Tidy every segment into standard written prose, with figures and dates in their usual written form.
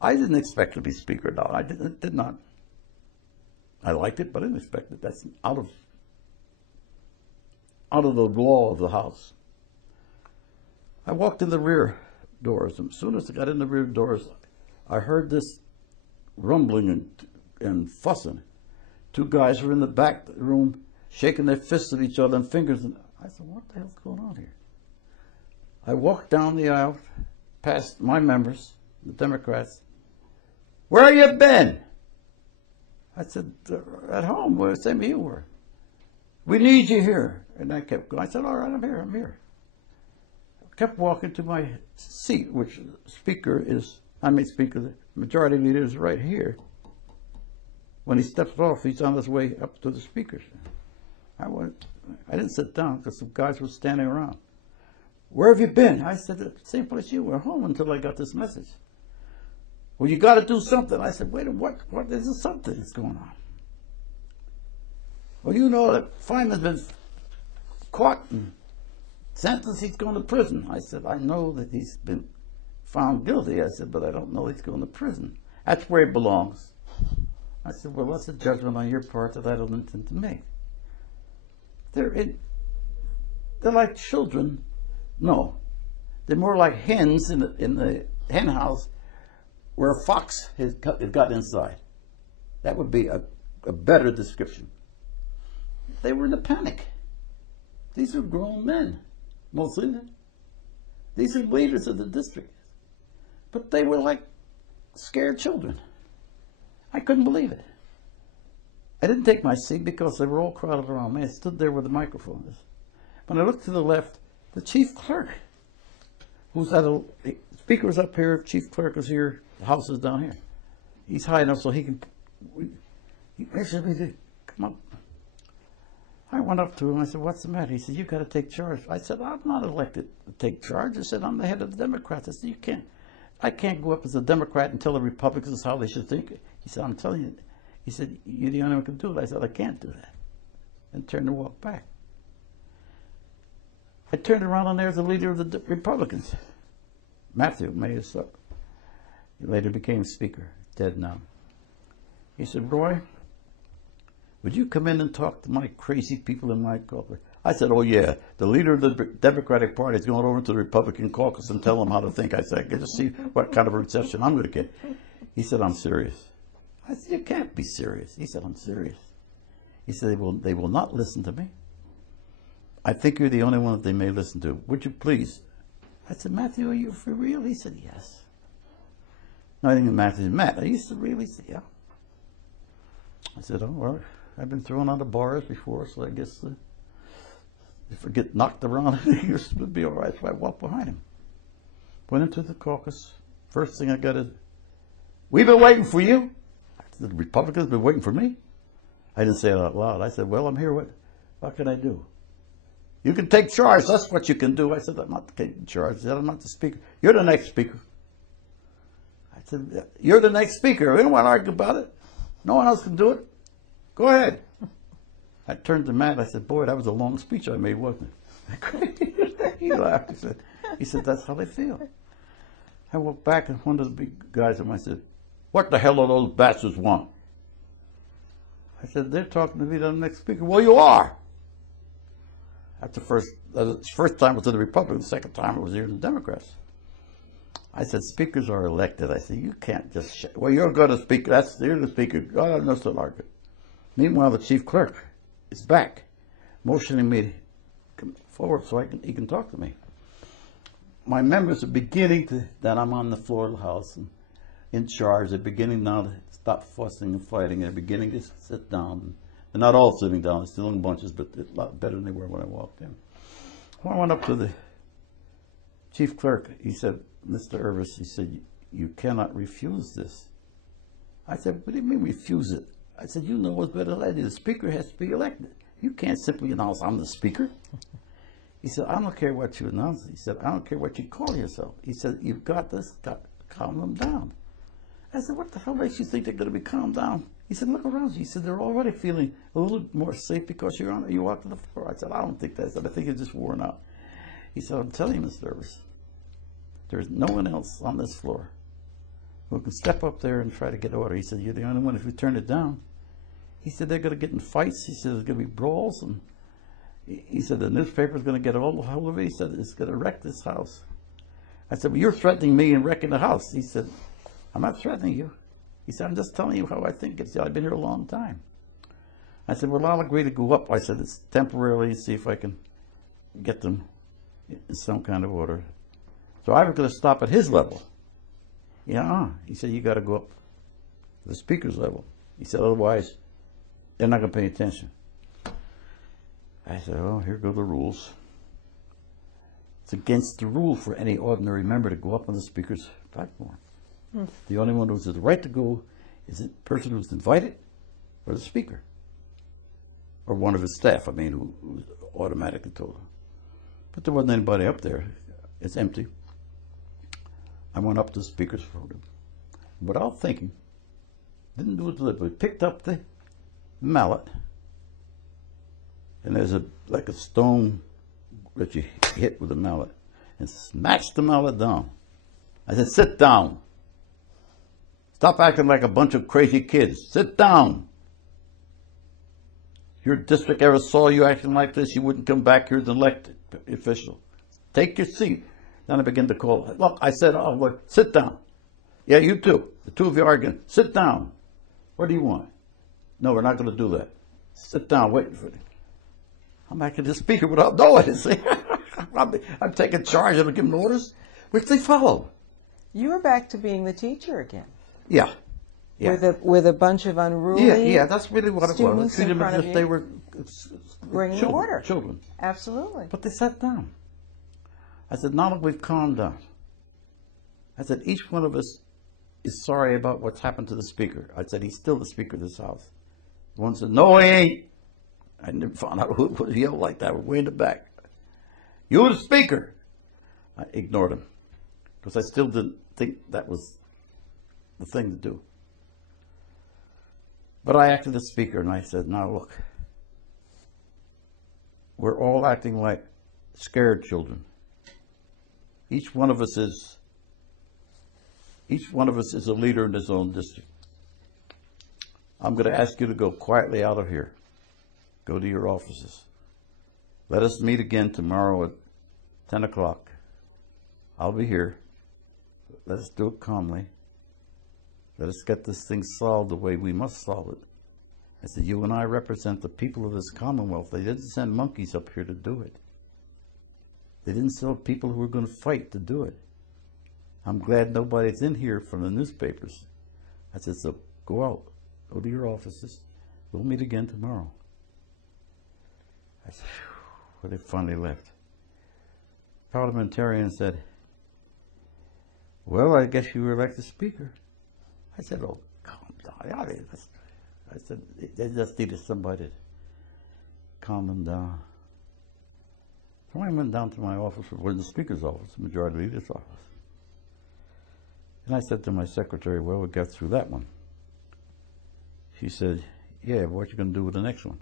I didn't expect to be Speaker now. I did not. I liked it, but I didn't expect it. That's out of the law of the House. I walked in the rear doors, and as soon as I got in the rear doors, I heard this rumbling and fussing. Two guys were in the back room shaking their fists at each other and fingers. And I said, what the hell's going on here? I walked down the aisle past my members, the Democrats. Where you been? I said, at home, where same you were. We need you here. And I kept going. I said, all right, I'm here. I kept walking to my seat, which Speaker, the Majority Leader is right here. When he steps off, he's on his way up to the Speaker's. I didn't sit down because some guys were standing around. Where have you been? I said, the same place you were, home, until I got this message. Well, you got to do something. I said, wait a minute, what is this something that's going on? Well, you know that Feynman's been caught and sentenced, he's going to prison. I said, I know that he's been found guilty. I said, but I don't know he's going to prison. That's where he belongs. I said, well, that's a judgment on your part that I don't intend to make. They're like children. No, they're more like hens in the hen house where a fox has got inside. That would be a better description. They were in a panic. These are grown men, mostly. These are leaders of the district. But they were like scared children. I couldn't believe it. I didn't take my seat because they were all crowded around me. I stood there where the microphone is. When I looked to the left, the chief clerk, who's at the Speaker was up here, chief clerk is here, the House is down here. He's high enough so he can, he said, come up. I went up to him, I said, what's the matter? He said, you've got to take charge. I said, I'm not elected to take charge. I said, I'm the head of the Democrats. I said, I can't go up as a Democrat and tell the Republicans how they should think. He said, I'm telling you. He said, you're the only one who can do it. I said, I can't do that. And turned and walked back. I turned around and there's the leader of the Republicans, Matthew Mayes. He later became Speaker, dead now. He said, Roy, would you come in and talk to my crazy people in my caucus? I said, oh yeah, the leader of the Democratic Party is going over to the Republican caucus and tell them how to think. I said, I get to see what kind of a reception I'm going to get. He said, I'm serious. I said, you can't be serious. He said, I'm serious. He said, they will not listen to me. I think you're the only one that they may listen to. Would you please? I said, Matthew, are you for real? He said, yes. No, I think Matthew said, Matt, are you for real? He said, yeah. I said, oh, well, I've been thrown out of bars before, so I guess if I get knocked around, it would be all right. So I walked behind him. Went into the caucus. First thing I got is, we've been waiting for you. I said, the Republicans have been waiting for me? I didn't say it out loud. I said, well, I'm here. What can I do? You can take charge. That's what you can do. I said, I'm not taking charge. I said, I'm not the Speaker. You're the next Speaker. I said, you're the next Speaker. We don't want to argue about it. No one else can do it. Go ahead. I turned to Matt. I said, boy, that was a long speech I made, wasn't it? He laughed. He said, that's how they feel. I walked back and one of the big guys I said, what the hell do those bastards want? I said, they're talking to me, the next Speaker. Well, you are. That's the first time it was to the Republicans, the second time it was here to the Democrats. I said, speakers are elected. I said, you can't just, well, you're going to speak, you're the Speaker. Oh, no, still argue. Meanwhile, the chief clerk is back, motioning me to come forward so he can talk to me. My members are beginning to, that I'm on the floor of the House and in charge. They're beginning now to stop fussing and fighting. They're beginning to sit down. They're not all sitting down, they're still in bunches, but they're a lot better than they were when I walked in. When I went up to the chief clerk, he said, Mr. Irvis, he said, you cannot refuse this. I said, what do you mean refuse it? I said, you know what's better than I do. The Speaker has to be elected. You can't simply announce, I'm the Speaker. He said, I don't care what you announce. He said, I don't care what you call yourself. He said, you've got to calm them down. I said, what the hell makes you think they're going to be calmed down? He said, look around you. He said, they're already feeling a little more safe because you walked to the floor. I said, I don't think that. I said, I think it's just worn out. He said, I'm telling you, Mr. Irvis, there's no one else on this floor who can step up there and try to get order. He said, you're the only one if you turn it down. He said, they're going to get in fights. He said, there's going to be brawls. And he said, the newspaper's going to get a hold of it. He said, it's going to wreck this house. I said, well, you're threatening me and wrecking the house. He said, I'm not threatening you. He said, I'm just telling you how I think it's. I've been here a long time. I said, well, I'll agree to go up. I said, it's temporarily, see if I can get them in some kind of order. So I was going to stop at his level. Yeah, he said, you got to go up to the speaker's level. He said, otherwise, they're not going to pay attention. I said, oh, here go the rules. It's against the rule for any ordinary member to go up on the speaker's platform. The only one who has the right to go is the person who's invited or the speaker. Or one of his staff, who's automatically told him. But there wasn't anybody up there. It's empty. I went up to the speaker's podium. Without thinking, didn't do it deliberately, picked up the mallet, and there's like a stone that you hit with a mallet, and smashed the mallet down. I said, sit down. Stop acting like a bunch of crazy kids. Sit down. If your district ever saw you acting like this, you wouldn't come back here as an elected official. Take your seat. Then I began to call. Look, I said, oh, look, sit down. Yeah, you too. The two of you are arguing. Sit down. What do you want? No, we're not going to do that. Sit down, waiting for it. I'm acting the speaker without knowing it. See? I'm taking charge and I'm giving orders, which they follow. You were back to being the teacher again. Yeah. Yeah. With a bunch of unruly yeah, that's really what it was. Treated them as if they were bringing order. Children. Absolutely. But they sat down. I said, now that we've calmed down, I said, each one of us is sorry about what's happened to the speaker. I said, he's still the speaker of this house. One said, no, he ain't. I never found out who would yell like that. We're way in the back. You're the speaker. I ignored him because I still didn't think that was the thing to do. But I acted as speaker and I said, now look, we're all acting like scared children. Each one of us is a leader in his own district. I'm going to ask you to go quietly out of here. Go to your offices. Let us meet again tomorrow at 10 o'clock. I'll be here. Let us do it calmly. Let us get this thing solved the way we must solve it. I said, you and I represent the people of this Commonwealth. They didn't send monkeys up here to do it. They didn't send people who were going to fight to do it. I'm glad nobody's in here from the newspapers. I said, so go out. Go to your offices. We'll meet again tomorrow. I said, well, they finally left. Parliamentarian said, well, I guess you were elected speaker. I said, oh, calm down. I said, they just needed somebody to calm them down. So I went down to my office, or the speaker's office, the majority leader's office. And I said to my secretary, well, we got through that one. She said, yeah, but what are you going to do with the next one?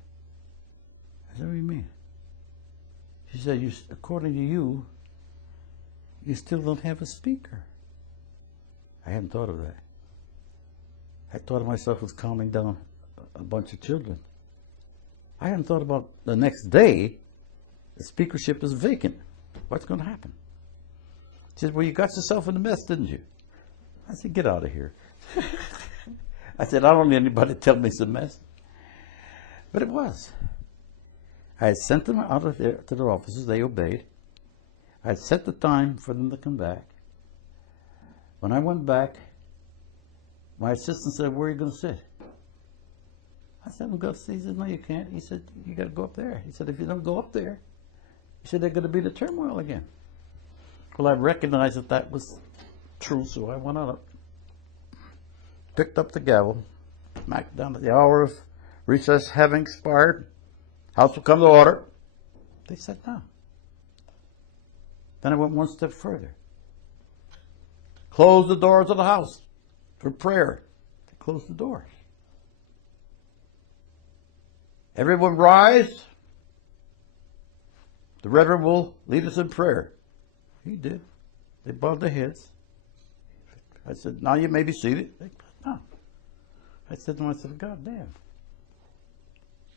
I said, what do you mean? She said, according to you, you still don't have a speaker. I hadn't thought of that. I thought of myself as calming down a bunch of children. I hadn't thought about the next day, the speakership is vacant. What's going to happen? She said, well, you got yourself in a mess, didn't you? I said, get out of here. I said, I don't need anybody to tell me it's a mess. But it was. I had sent them out of there to their offices. They obeyed. I had set the time for them to come back. When I went back, my assistant said, where are you going to sit? I said, I'm going to sit. He said, no, you can't. He said, you got to go up there. He said, if you don't go up there, he said, they're going to be the turmoil again. Well, I recognized that that was true, so I went up, picked up the gavel, smacked down at the hour of recess having expired. House will come to order. They sat down. Then I went one step further. Closed the doors of the house for prayer. They closed the doors. Everyone rise. The Reverend will lead us in prayer. He did. They bowed their heads. I said, now you may be seated. No. I said to myself, God damn.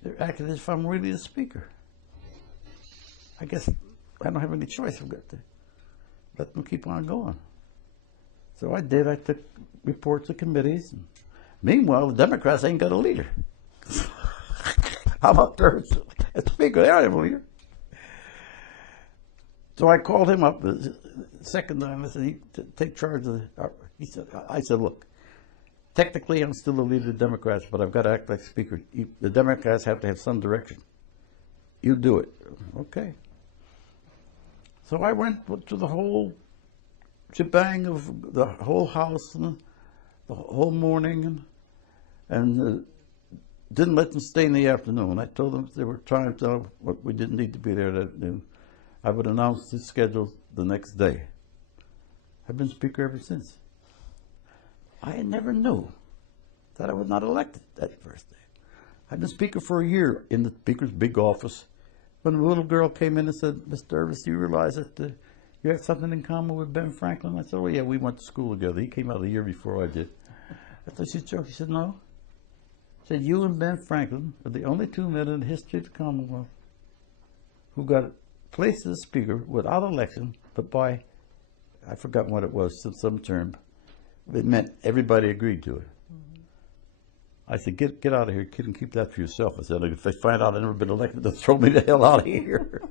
They're acting as if I'm really the speaker. I guess I don't have any choice. I've got to let them keep on going. So I did. I took reports of committees. And meanwhile, the Democrats ain't got a leader. How about their speaker? They don't have a leader. So I called him up the second time. I said, take charge of the... He said, I said, look, technically I'm still the leader of the Democrats, but I've got to act like speaker. The Democrats have to have some direction. You do it. Okay. So I went to the whole shebang of the whole House and the whole morning and didn't let them stay in the afternoon. I told them if there were times we didn't need to be there that noon. I would announce the schedule the next day. I've been speaker ever since. I never knew that I was not elected that first day. I've been speaker for a year in the speaker's big office. When a little girl came in and said, Mr. Irvis, do you realize that you have something in common with Ben Franklin? I said, oh yeah, we went to school together. He came out a year before I did. I thought she was joking. She said, no. She said, you and Ben Franklin are the only two men in the history of the Commonwealth who got placed as speaker without election, but by, I forgot what it was, some term. It meant everybody agreed to it. I said, get out of here, kid, and keep that for yourself. I said, if they find out I've never been elected, they'll throw me the hell out of here.